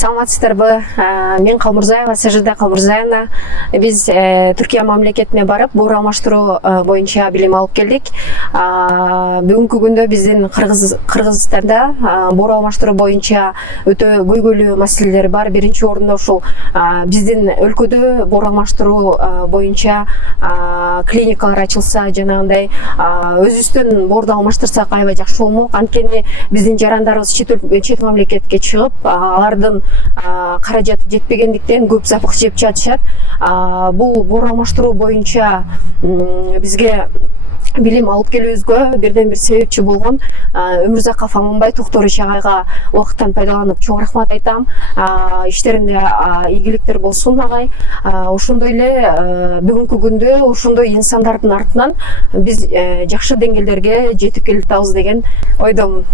Саламатсыздарбы? Мен Калмурзаева, Сажида Калмурзаевна. Биз Түркия мамлекетине барып, боор алмаштыруу боюнча билим алып келдик. Бүгүнкү күндө биздин Кыргызстанда боор алмаштыруу боюнча өтө көйгөйлүү маселелер бар. Биринчи орунда ушул биздин өлкөдө боор алмаштыруу боюнча клиникалар ачылса, жанагындай өзүбүздөн боорду алмаштырсак аябай жакшы болмок. Анткени биздин жарандарыбыз чет мамлекетке чыгып, алардын каражаты жетпегендиктен көп запах жеп жатышат. Бул боор алмаштыруу боюнча бизге билим алып келүүбүзгө бирден бир себепчи болгон Өмүрзаков Аманбай Токторич агайга убакыттан пайдаланып чоң рахмат айтам. Иштеринде ийгиликтер болсун агай. Ошондой эле бүгүнкү күндө ошондой инсандардын артынан биз жакшы деңгээлдерге жетип келе жатабыз деген ойдомун.